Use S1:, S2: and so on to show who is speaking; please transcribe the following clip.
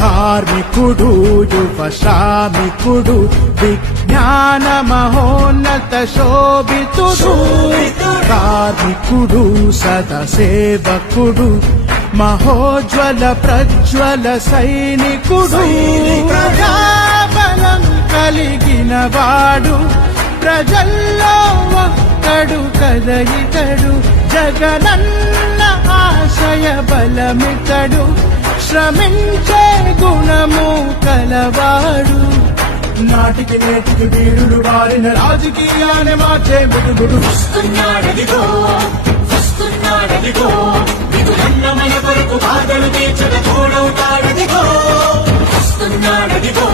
S1: ధార్మికుడు యువ శ్రామికుడు విజ్ఞాన మహోన్నత శోభితుడు. కార్మికుడు సద సేవకుడు మహోజ్వల ప్రజ్వల సైనికుడు. ప్రజాబలం కలిగిన వాడు ప్రజల్లో ఒక్కడు కదయితడు జగనన్న ఆశయ బలమితడు శ్రమించే గుణము కలవాడు. నాటికి నేటికి వీరుడు వారిన రాజకీయాన్ని మార్చే వెలుగుడు
S2: వస్తున్నాడదిగో వస్తున్నాడదిగో. విధులన్న మన కొరకు బాధలు తీర్చక తోడవుతాడదిగో వస్తున్నాడదిగో.